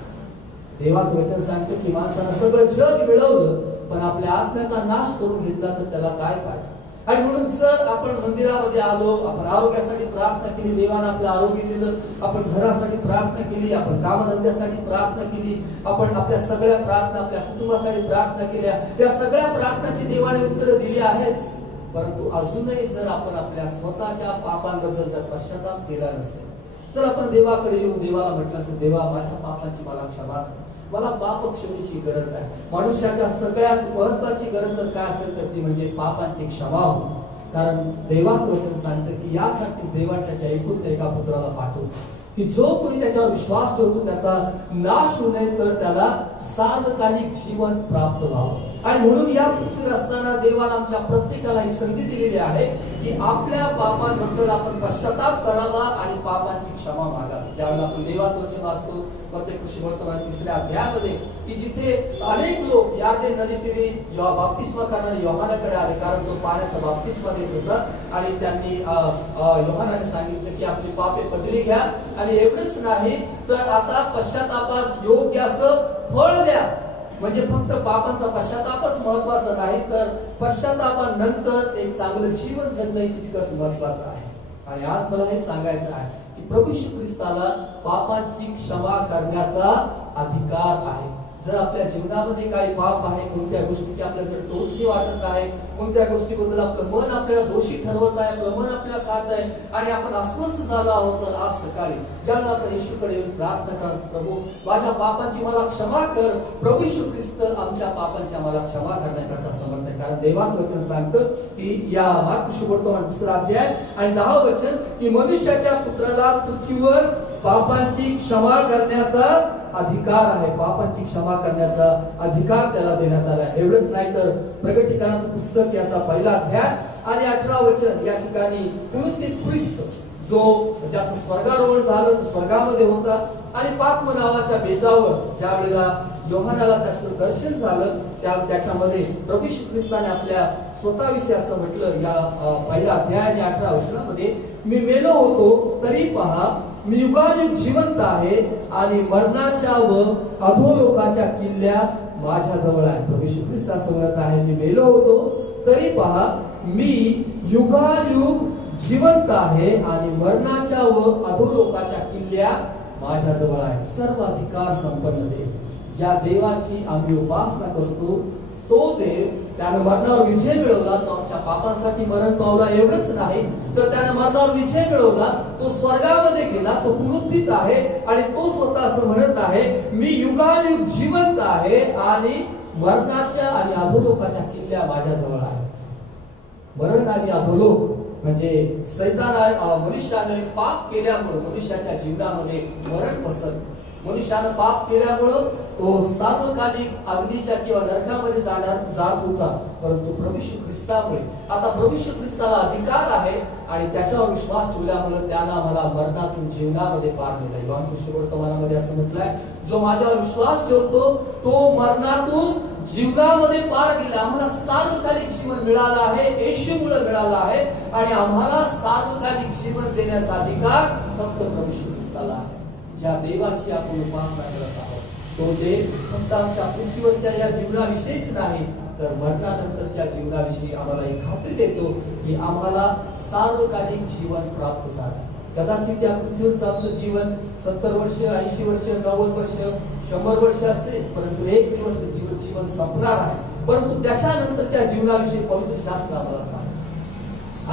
देवाचं वचन सांगतं की माणसानं सगळं जग मिळवलं पण आपल्या आत्म्याचा नाश करून घेतला तर त्याला काय फायदा. आणि म्हणून जर आपण मंदिरामध्ये आलो, आपण आरोग्यासाठी प्रार्थना केली, देवानं आपलं आरोग्य दिलं, आपण घरासाठी प्रार्थना केली, आपण कामधंद्यासाठी प्रार्थना केली, आपण आपल्या सगळ्या प्रार्थना आपल्या कुटुंबासाठी प्रार्थना केल्या, या सगळ्या प्रार्थनाची देवाने उत्तरं दिली आहेच. परंतु अजूनही जर आपण आपल्या स्वतःच्या पापांबद्दल जर पश्चाताप केला नसेल, जर आपण देवाकडे येऊन देवाला म्हटलं असेल, देवा माझ्या पापांची मला क्षमा कर, मला पाप क्षमेची गरज आहे. मनुष्याच्या सगळ्यात महत्वाची गरज जर काय असेल तर ती म्हणजे पापांची क्षमा हो. कारण देवाचं वचन सांगतं की यासाठी देवा त्याच्या एकूण एका पुत्राला पाठवतो की जो कोणी त्याच्यावर विश्वास ठेवतो त्याचा नाश होऊ नये तर त्याला सार्वकालिक जीवन प्राप्त व्हावं. आणि म्हणून या पृथ्वीवर असताना देवाला आमच्या प्रत्येकाला ही संधी दिलेली आहे की आपल्या पापांबद्दल आपण पश्चाताप करावा आणि पापांची क्षमा मागावी. ज्यावेळेला आपण देवाचं वचन वाचतो वर्तमान 3 अध्यायामध्ये की जिथे अनेक लोक यार्दे नदीतीरी बाप्तिस्मा करणारे योहानाकडे आले, कारण तो पाण्याचा बाप्तिस्मा देत होता आणि त्यांनी योहानाने सांगितलं की आपली पापे पदरी घ्या आणि एवढंच नाही तर आता पश्चातापास योग्य असं फळ द्या. म्हणजे फक्त पापांचा पश्चातापच महत्वाचा नाही तर पश्चातापानंतर एक चांगलं जीवन जगणं तितकंच महत्वाचं आहे. आणि आज मला हे सांगायचं आहे की प्रभू येशू ख्रिस्ताला पापांची क्षमा करण्याचा अधिकार आहे. जर आपल्या जीवनामध्ये काही पाप आहे, कोणत्या गोष्टीची आपल्याला जर टोचणी वाटत आहे, कोणत्या गोष्टीबद्दल आपलं मन आपल्याला दोषी ठरवत आहे, आपलं मन आपल्याला खात आहे आणि आपण अस्वस्थ झालो आहोत, तर आज सकाळी ज्याला आपण येशूकडे येऊन प्रार्थना करा, प्रभू माझ्या पापांची मला क्षमा कर. प्रभू येशू ख्रिस्त आमच्या पापांची आम्हाला क्षमा करण्याकरता समर्थ आहे. कारण देवाचं वचन सांगतं की या मार्क शुभवर्तमान 2 अध्याय आणि 10 वचन की मनुष्याच्या पुत्राला पृथ्वीवर पापांची क्षमा करण्याचा अधिकार आहे. पापांची क्षमा करण्याचा अधिकार त्याला देण्यात आला. एवढंच नाही तर प्रकटीकरणाचं पुस्तक याचा 1 अध्याय आणि 18 वचन या ठिकाणी पुनरुत्थित ख्रिस्त जो ज्याचं स्वर्गारोहण झालं, जो स्वर्गामध्ये होता आणि पात्म नावाच्या बेटावर ज्या वेळेला योहानाला त्याचं दर्शन झालं त्याच्यामध्ये प्रभू येशू ख्रिस्ताने आपल्या स्वतःविषयी असं म्हटलं या 1 अध्याय आणि 18 वचनामध्ये, मी मेलो होतो तरी पहा मी युगायुग जिवंत आहे आणि मरणाच्या व अधोलोकाच्या किल्ल्या माझ्या जवळ आहे. प्रभू येशू ख्रिस्त असं म्हणत आहे, मी मेलो होतो तरी पहा मी युगायुग जिवंत आहे आणि मरणाच्या व अधोलोकाच्या किल्ल्या माझ्या जवळ आहेत. सर्व अधिकार संपन्न देव, ज्या देवाची आम्ही उपासना करतो तो देव, त्याने मरणावर विजय मिळवला, तो आमच्या पापांसाठी मरण पावला. एवढंच नाही तर त्याने मरणावर विजय मिळवला, तो स्वर्गामध्ये गेला, तो पुनरुत्थित आहे आणि तो स्वतः असं म्हणत आहे, मी युगायुग जिवंत आहे आणि मरणाच्या आणि अधोलोकाच्या किल्ल्या माझ्या जवळ आहेत. मरण आणि अधोलोक म्हणजे मनुष्याने पाप केल्यामुळे मनुष्याच्या जीवनामध्ये मरण पसरलं. मनुष्यानं पाप केल्यामुळं तो सार्वकालिक अग्नीच्या किंवा नरकामध्ये जात होता. परंतु प्रभू येशू ख्रिस्तामुळे आता प्रभू येशू ख्रिस्ताला अधिकार आहे आणि त्याच्यावर विश्वास ठेवल्यामुळे त्यानं आम्हाला मरणातून जीवनामध्ये पार नेलं. योहान सुसमाचारामध्ये असं म्हटलंय, जो माझ्यावर विश्वास ठेवतो तो मरणातून जीवनामध्ये पार गेला. आम्हाला सार्वकालिक जीवन मिळालं आहे, येशूमुळे मिळालं आहे आणि आम्हाला सार्वकालिक जीवन देण्याचा अधिकार फक्त प्रभू येशू ख्रिस्ताला आहे. ज्या देवाची आपण उपासना करत आहोत तो देव फक्त आमच्या पृथ्वीवरच्या या जीवनाविषयीच नाही तर मरणानंतरच्या जीवनाविषयी आम्हाला ही खात्री देतो की आम्हाला सार्वकालिक जीवन प्राप्त झालं. कदाचित या पृथ्वीवरचं आमचं जीवन 70 वर्ष, 80 वर्ष, 90 वर्ष, 100 वर्ष असेल, परंतु एक दिवस ते जीवन संपणार आहे. परंतु त्याच्यानंतरच्या जीवनाविषयी पवित्र शास्त्र आम्हाला सांगतं.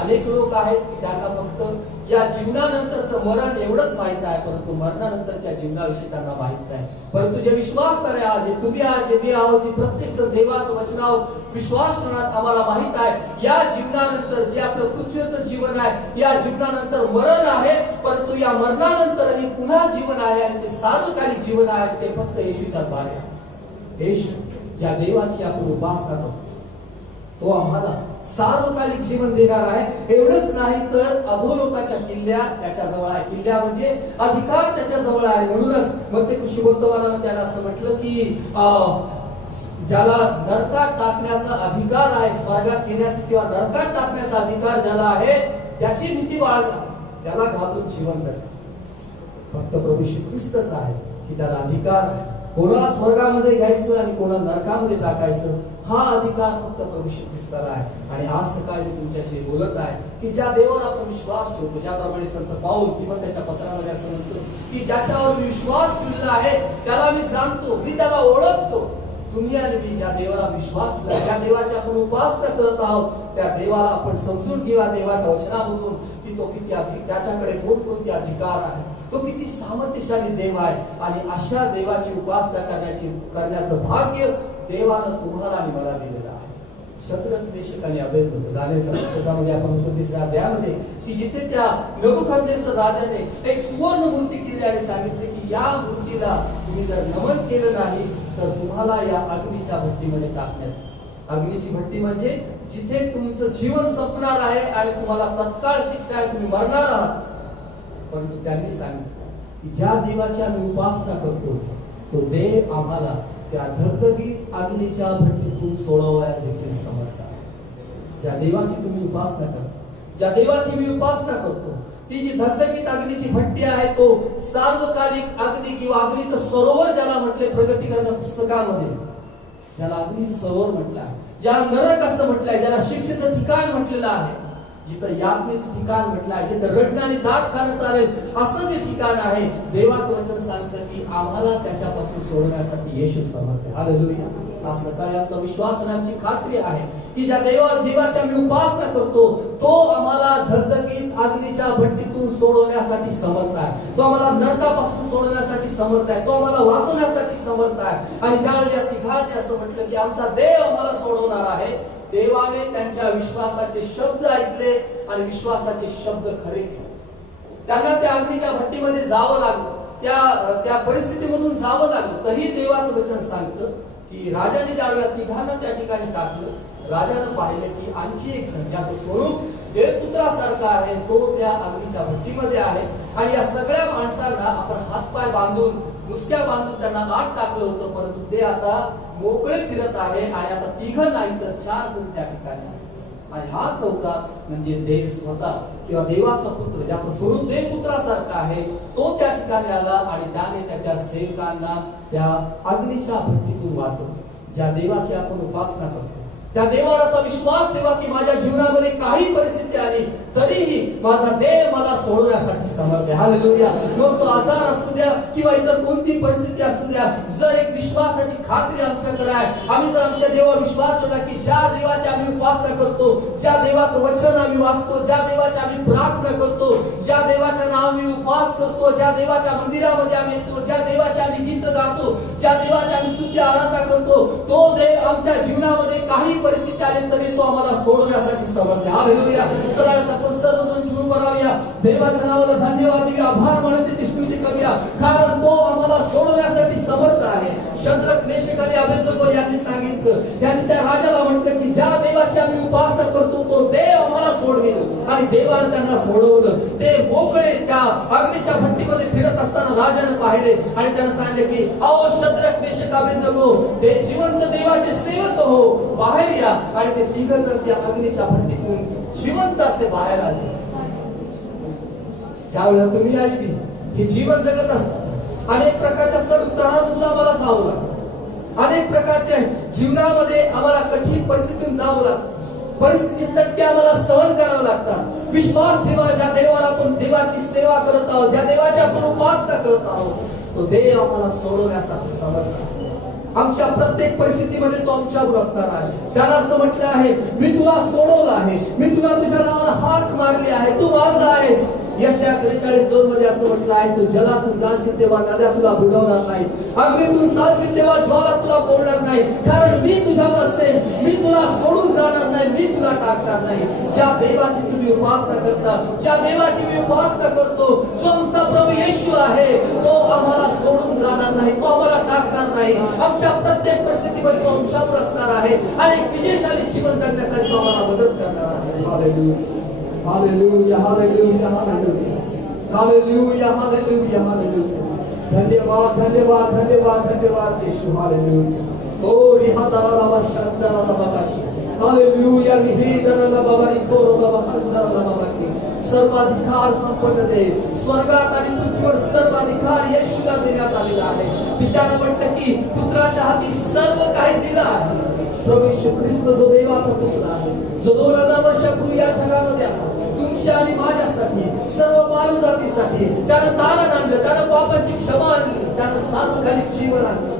अनेक लोक आहेत की त्यांना फक्त या जीवनानंतरचं मरण एवढंच माहित आहे, परंतु मरणानंतरच्या जीवनाविषयी त्यांना माहित नाही. परंतु जे विश्वास करे आहात, जे तुम्ही आहात, जे मी आहोत, जे प्रत्येक जण देवाचं वचनावर विश्वास करणार, आम्हाला माहित आहे या जीवनानंतर जे आपलं पृथ्वीचं जीवन आहे, या जीवनानंतर मरण आहे, परंतु या मरणानंतरही पुन्हा जीवन आहे आणि ते सार्वकालिक जीवन आहे. ते फक्त येशूच्या द्वारे आहे. येशू ज्या देवाची आपण उपासना करतो तो आम्हाला सार्वकालिक जीवन देणार आहे. एवढंच नाही तर अधोलोकाच्या किल्ल्या त्याच्या जवळ आहे. किल्ल्या म्हणजे अधिकार त्याच्या जवळ आहे. म्हणूनच मग ते शुभवर्तमानामध्ये त्याला असं म्हटलं की ज्याला नरकात टाकण्याचा अधिकार आहे, स्वर्गात येण्याचा किंवा नरकात टाकण्याचा अधिकार ज्याला आहे त्याची भीती बाळगा, त्याला घाबरून जीवन जगा. फक्त प्रभू श्री ख्रिस्तच आहे की त्याला अधिकार आहे. कोणाला स्वर्गामध्ये घ्यायचं आणि कोणाला नरकामध्ये टाकायचं हा अधिकार फक्त प्रभू श्री ख्रिस्ताला आहे. आणि आज सकाळी मी तुमच्याशी बोलत आहे की ज्या देवावर आपण विश्वास ठेवतो, ज्याप्रमाणे संत पाऊल किंवा त्याच्या पत्रामध्ये असं म्हणतो की ज्याच्यावर मी विश्वास ठेवलेला आहे त्याला मी जाणतो, मी त्याला ओळखतो. तुम्ही आणि मी ज्या देवाला विश्वास ठेवला, ज्या देवाची आपण उपासना करत आहोत, त्या देवाला आपण समजून घेऊया देवाच्या वचनामधून की तो किती त्याच्याकडे कोणकोणते अधिकार आहे, तो किती सामर्थ्यशाली देव आहे. आणि अशा देवाची उपासना करण्याचं भाग्य देवानं तुम्हाला आणि मला दिलेलं आहे. शद्रक मेशक आणि अबेदnego दानियेलच्या पुस्तकामध्ये आपण म्हणतो 3ऱ्या अध्यायामध्ये की जिथे त्या नबुकदनेस्सर राजाने एक सुवर्ण मूर्ती केली आणि सांगितले की या मूर्तीला तुम्ही जर नमन केलं नाही तर तुम्हाला या अग्नीच्या भट्टीमध्ये टाकण्यात. अग्नीची भट्टी म्हणजे जिथे तुमचं जीवन संपणार आहे आणि तुम्हाला तत्काळ शिक्षा आहे, तुम्ही मरणार आहात. परंतु त्यांनी सांगितलं की ज्या देवाची आम्ही उपासना करतो तो देव आम्हाला त्या धगधगीत अग्नीच्या भट्टीतून सोडवायला देखील समर्थ आहे. ज्या देवाची तुम्ही उपासना करता, ज्या देवाची मी उपासना करतो, ती जी धगधगीत अग्नीची भट्टी आहे तो सार्वकालिक अग्नी किंवा अग्नीचं सरोवर ज्याला म्हटले प्रगटीकरणाच्या पुस्तकामध्ये, ज्याला अग्नीचं सरोवर म्हटलं आहे, ज्याला नरक असं म्हटलंय, ज्याला शिक्षेचं ठिकाण म्हटलेलं आहे, जिथं यातनेचं ठिकाण म्हटलं आहे, जिथं रडणारी दात खाणं चालेल असं जे ठिकाण आहे, देवाचं वचन सांगतं की आम्हाला त्याच्यापासून सोडण्यासाठी येशू समर्थ आहे. हालेलुया. आज सकाळी आमचा विश्वास आणि आमची खात्री आहे की ज्या देवाची आम्ही उपासना करतो तो आम्हाला धगधगीत अग्नीच्या भट्टीतून सोडवण्यासाठी समर्थ आहे. तो आम्हाला नरकापासून सोडवण्यासाठी समर्थ आहे. तो आम्हाला वाचवण्यासाठी समर्थ आहे. आणि ज्यावेळी या तिघांनी असं म्हटलं की आमचा देव आम्हाला सोडवणार आहे, देवाने त्यांच्या विश्वासाचे शब्द ऐकले आणि विश्वासाचे शब्द खरे केले. त्यांना त्या अग्नीच्या भट्टीमध्ये जावं लागलं, त्या परिस्थितीमधून जावं लागलं. तरी देवाचं वचन सांगतं की राजाने ज्यावेळेला तिघांना त्या ठिकाणी टाकलं, राजानं पाहिलं की आणखी एक जण ज्याचं स्वरूप देवपुत्रासारखं आहे तो त्या अग्नीच्या भट्टीमध्ये आहे. आणि या सगळ्या माणसांना आपण हातपाय बांधून मुसक्या बांधून त्यांना आत टाकलं होतं, परंतु ते आता मोकळे फिरत आहे. आणि आता तिघं नाही तर 4 जण त्या ठिकाणी आहेत. आणि हा चौथा म्हणजे देव स्वतः किंवा देवाचा पुत्र ज्याचं स्वरूप देवपुत्रासारखं आहे तो त्या ठिकाणी आला आणि त्याने त्याच्या सेवकांना त्या अग्नीच्या भट्टीतून वाचवले. ज्या देवाची आपण उपासना करतो त्या देवावर असा विश्वास ठेवा की माझ्या जीवनामध्ये काही परिस्थिती आली तरीही माझा देव मला सोडण्यासाठी समर्थ आहे. हालेलुया. मग तो आजार असू द्या किंवा इतर कोणती परिस्थिती असू द्या, जर एक विश्वासाची खात्री आमच्याकडे आहे, आम्ही जर आमच्या देवावर विश्वास ठेवला की ज्या देवाची आम्ही उपासना करतो, ज्या देवाचं वचन आम्ही वाचतो, ज्या देवाची आम्ही प्रार्थना करतो, ज्या देवाच्या नाव आम्ही उपवास करतो, ज्या देवाच्या मंदिरामध्ये आम्ही येतो, ज्या देवाचे आम्ही गीत गातो, ज्या देवाची आम्ही स्तुती आराधना करतो, तो देव आमच्या जीवनामध्ये काही परिस्थिती आली तरी तो आम्हाला सोडण्यासाठी समर्थ आहे. हालेलुया. चला आपण सर्वजण जुळून म्हणावूया, देवाच्या नावाला धन्यवाद देऊया, आभार मानून त्याची स्तुती करूया, कारण तो आम्हाला सोडण्यासाठी समर्थ आहे. शद्रक मेशक आणि अबेदnego यांनी सांगितलं, यांनी त्या राजाला म्हटलं की ज्या देवाची आम्ही उपासना करतो तो देव आम्हाला सोडवेल. आणि देवाने त्यांना सोडवलं. ते मोकळे त्या अग्नीच्या भट्टीमध्ये फिरत असताना राजाने पाहिले आणि त्यांना सांगितले की अहो शद्रक मेशक अबेदnego, ते जिवंत देवाचे सेवक हो, बाहेर या. आणि ते तिघ जण त्या अग्नीच्या भट्टीतून जिवंत असे बाहेर आले. ज्यावेळेला तुम्ही आणि हे जीवन जगत असतात, अनेक प्रकारच्या चढ उतारामधून आम्हाला जावं लागतं, अनेक प्रकारच्या जीवनामध्ये आम्हाला कठीण परिस्थितीतून जावं लागतं, परिस्थिती चटके आम्हाला सहन करावं लागतात. विश्वास ठेवा, ज्या देवाला आपण देवाची सेवा करत आहोत, ज्या देवाची आपण उपासना करत आहोत, तो देव आम्हाला सोडवण्यासाठी समर्थ आहे. आमच्या प्रत्येक परिस्थितीमध्ये तो आमच्यावर असणार आहे. त्याला असं म्हटलं आहे, मी तुला सोडवलं आहे, मी तुला तुझ्या नावाला हाक मारली आहे, तू माझा आहेस. यशाया 43:2 मध्ये असं म्हटलं आहे, तू जलातून जाशील तेव्हा नद्या तुला बुडवणार नाही, अग्नीतून चालशील तेव्हा ज्वाला तुला पोळणार नाही, कारण मी तुझ्यावर असेल, मी तुला सोडून जाणार नाही, मी तुला टाकणार नाही. ज्या देवाची तुम्ही उपासना करता, ज्या देवाची मी उपासना करतो, जो आमचा प्रभू येशू आहे, तो आम्हाला सोडून जाणार नाही, तो आम्हाला टाकणार नाही. आमच्या प्रत्येक परिस्थितीमध्ये तो आमच्यावर असणार आहे आणि विजयशाली जीवन जगण्यासाठी तो आम्हाला मदत करणार आहे. Hallelujah. Hallelujah, hallelujah, hallelujah. Hallelujah, hallelujah, hallelujah. धन्यवाद धन्यवाद धन्यवाद धन्यवाद यीशु. हालेलुया. ओ रिहादारा लावा शांतारा लावा बाशी. हालेलुया. रिहिदारा लावा बारी कोरो लावा हंदारा लावा बाशी. सर्वाधिकार संपन्न देव, स्वर्गात आणि पृथ्वीवर सर्वाधिकार येशूला देण्यात आलेला आहे. पित्याने म्हटलं की पुत्राच्या हाती सर्व काही दिलं आहे. प्रभू येशू ख्रिस्त जो देवाचा पुत्र आहे, जो 2000 वर्षापूर्वी या जगामध्ये आला तुमच्या आणि माझ्यासाठी, सर्व मानव जातीसाठी त्यानं तारण आणलं, त्यानं पापाची क्षमा आणली, त्यानं सार्वकालिक जीवन आणलं.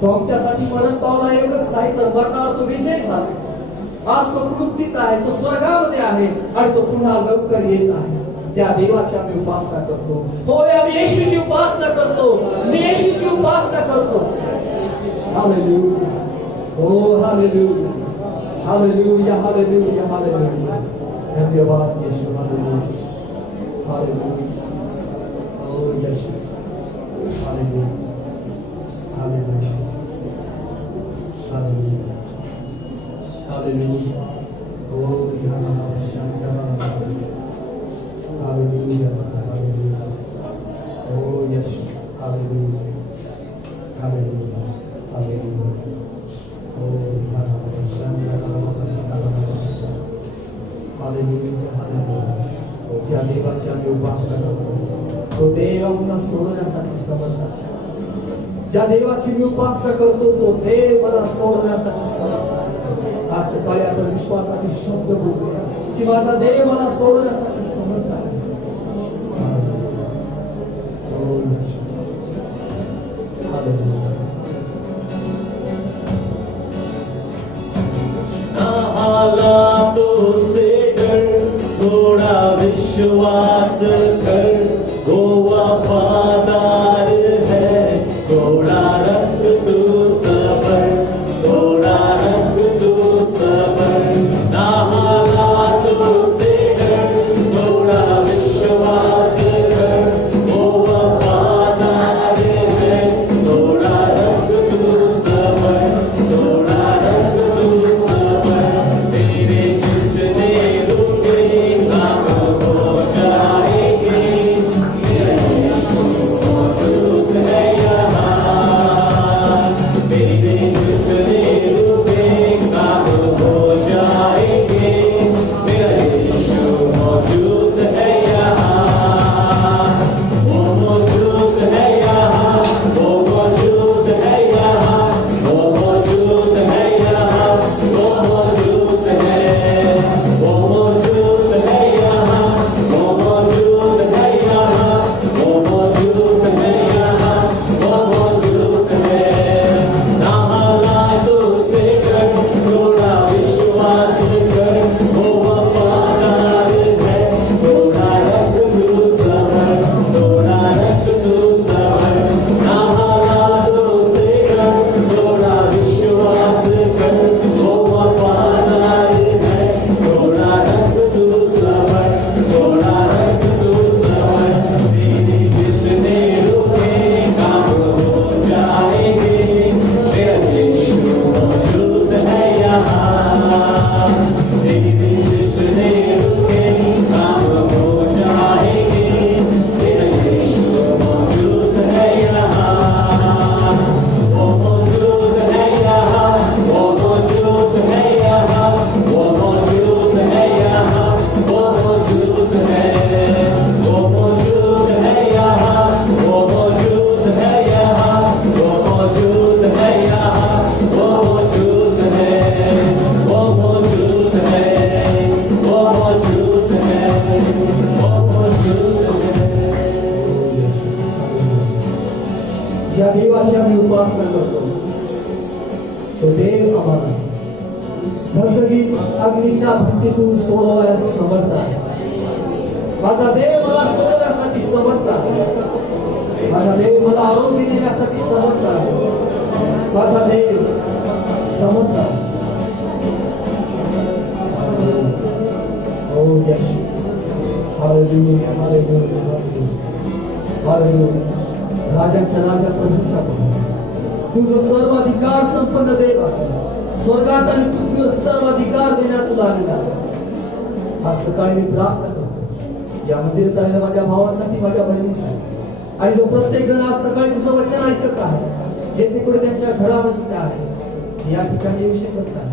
तो आमच्यासाठी मरण पावला एवढंच नाही तर मरणावर तो विजय झाला. आज तो पुनरुत्थित आहे, तो स्वर्गामध्ये आहे आणि तो पुन्हा लवकर येत आहे. त्या देवाची आम्ही उपासना करतो. होय, आम्ही येशूची उपासना करतो. मी येशूची उपासना करतो. Hallelujah. Oh, hallelujah. Hallelujah, hallelujah, hallelujah. धन्यवाद यीशु, hallelujah. Hallelujah. Oh, यीशु. Hallelujah. Hallelujah. Hallelujah. Hallelujah. Oh, hallelujah. Hallelujah. Hallelujah. Oh, यीशु. Hallelujah. Hallelujah. Hallelujah. ज्या देवाची आम्ही उपासना करतो तो देव आम्हाला सोडण्यासाठी समर्थ आहे. ज्या देवाची मी उपासना करतो तो देव मला सोडण्यासाठी समर्थ आहे. आज सकाळी आपण विश्वासाचे शब्द बोलूया की माझा देव मला सोडण्यासाठी समर्थ आहे. हालातों से डर, थोड़ा विश्वास कर, वो वफादार है, थोड़ा रख तू सबर, थोड़ा रख तू सबर. ना हालातों से डर, थोड़ा विश्वास कर, वो वफादार है, थोड़ा रख तू सबर, थोड़ा रख तू सबर. तेरे जितने रुके काम हो जाएंगे, मेरा यीशु मौजूद है यहाँ. तेरे जितने रुके काम हो जाएंगे, मेरा यीशु मौजूद है यहाँ. वो मौजूद है यहाँ, वो मौजूद है यहाँ, वो मौजूद है यहाँ, वो मौजूद है, वो मौजूद है यहाँ, वो मौजूद है यहाँ, वो मौजूद है यहाँ, वो मौजूद है. ना हालातों से डर, थोड़ा विश्वास कर, वो वफादार है, थोड़ा रख तू सबर, थोड़ा रख तू सबर. ना हालातों से डर, थोड़ा विश्वास कर, वो वफादार है, थोड़ा रख तू सबर, थोड़ा रख तू सबर. तेरे जितने रुके काम हो जाएंगे, मेरा यीशु मौजूद है यहाँ. तेरे जितने रुके काम हो जाएंगे, मेरा यीशु मौजूद है यहाँ. वो मौजूद है यहाँ, वो मौजूद है यहाँ, वो मौजूद है यहाँ, वो मौजूद है, वो मौजूद है यहाँ, वो मौजूद है यहाँ, वो मौजूद है यहाँ, वो मौजूद है, वो मौजूद है, वो मौजूद है, वो मौजूद है. ज्या देवाची आम्ही उपासना करतो तो देव आम्हाला धगधगीत अग्नीच्या भट्टीतून सोडवण्यास समर्थ आहे. माझा देव मला सोडण्यासाठी समर्थ आहे. माझा देव मला आरोग्य देण्यासाठी समर्थ आहे. माझा देव समर्थ आहे. Oh yes. Hallelujah, hallelujah, hallelujah. Hallelujah. राजाच्या राजा प्रभूच्या प्रभू, तू जो सर्वाधिकार संपन्न देव आहे, स्वर्गात आणि पृथ्वीवर सर्वाधिकार देण्यात तुला आलेला आहे. आज सकाळी मी प्रार्थना करतो या मंदिरात आलेल्या माझ्या भावासाठी, माझ्या बहिणीसाठी आणि जो प्रत्येक जण आज सकाळी तुझं वचन ऐकत आहे, जेथे कुठे त्यांच्या घरामध्ये आहे या ठिकाणी येऊ शकत नाही.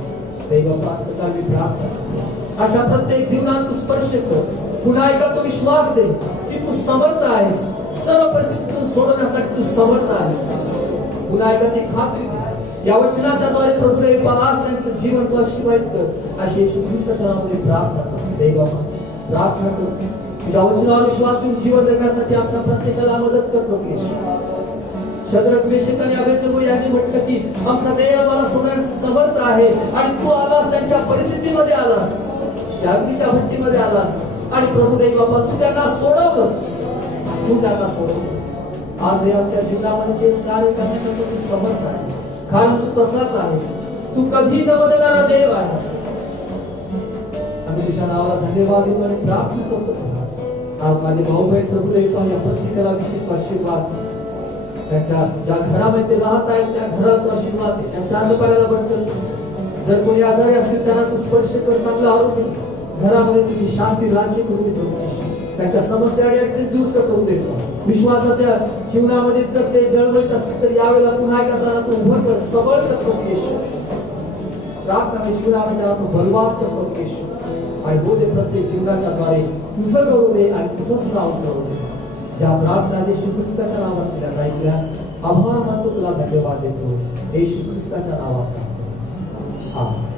देवा आज सकाळी मी प्रार्थना करतो अशा प्रत्येक जीवनात तू स्पर्श कर. पुन्हा एकदा तो विश्वास दे की तू समर्थ आहेस. सर्व परिस्थितीतून सोडवण्यासाठी तू समर्थ आहेस. पुन्हा एकदा ती खात्री दे. या वचनाच्या द्वारे प्रभू देव पालास त्यांचं जीवन तू आशीर्वाद कर. अशी येशू ख्रिस्ताच्या नावामध्ये प्रार्थना करतो. देवा प्रार्थना करतो तुझ्या वचनावर विश्वास ठेवून जीवन जगण्यासाठी आमच्या प्रत्येकाला मदत कर प्रभू येशू. शद्रक मेशक आणि अबेदnego यांनी म्हटलं की आमचा देव आम्हाला सोडण्यास समर्थ आहे आणि तू आलास त्यांच्या परिस्थितीमध्ये आलास. त्या अग्नीच्या भट्टीमध्ये आलास आणि प्रभू देव बाबा तू त्यांना सोडवलंस. तू त्यांना सोडवलंस. आज हे आमच्या जीवनामध्ये तेच कार्य करण्याकरता तू समर्थ आहेस. कारण तू तसाच आहेस. तू कधी न बदलणारा देव आहेस. आम्ही तुझ्या नावाला धन्यवाद देतो आणि प्रार्थना करतो. आज माझे भाऊ बहीण प्रभू देव या प्रत्येकाला विशेष आशीर्वाद त्यांच्या ज्या घरामध्ये ते राहत आहेत त्या घरात आशीर्वाद दे. त्यांच्या अन्नपाण्याला बरकत. जर कोणी आजारी असतील त्यांना तू स्पर्श कर. चांगलं आरोग्य घरामध्ये तुझी शांती राज्य करू दे प्रभू. त्यांच्या समस्या आणि अडचणी दूर कर प्रभू देव. विश्वासाच्या जीवनामध्ये जर ते डळमळीत असतील तर यावेळेला पुन्हा एकदा त्यांना तू उभं कर. सबळ कर प्रभू येशू. प्रार्थना जीवनामध्ये त्यांना तू बलवान कर प्रभू येशू. आणि हो दे प्रत्येक जीवनाच्या द्वारे तुझं करू दे आणि तुझंच नाव करू दे. ज्या प्रार्थना येशू ख्रिस्ताच्या नावात केल्या ऐकल्यास आभार मानतो. तुला धन्यवाद देतो येशू ख्रिस्ताच्या नावात. आमेन.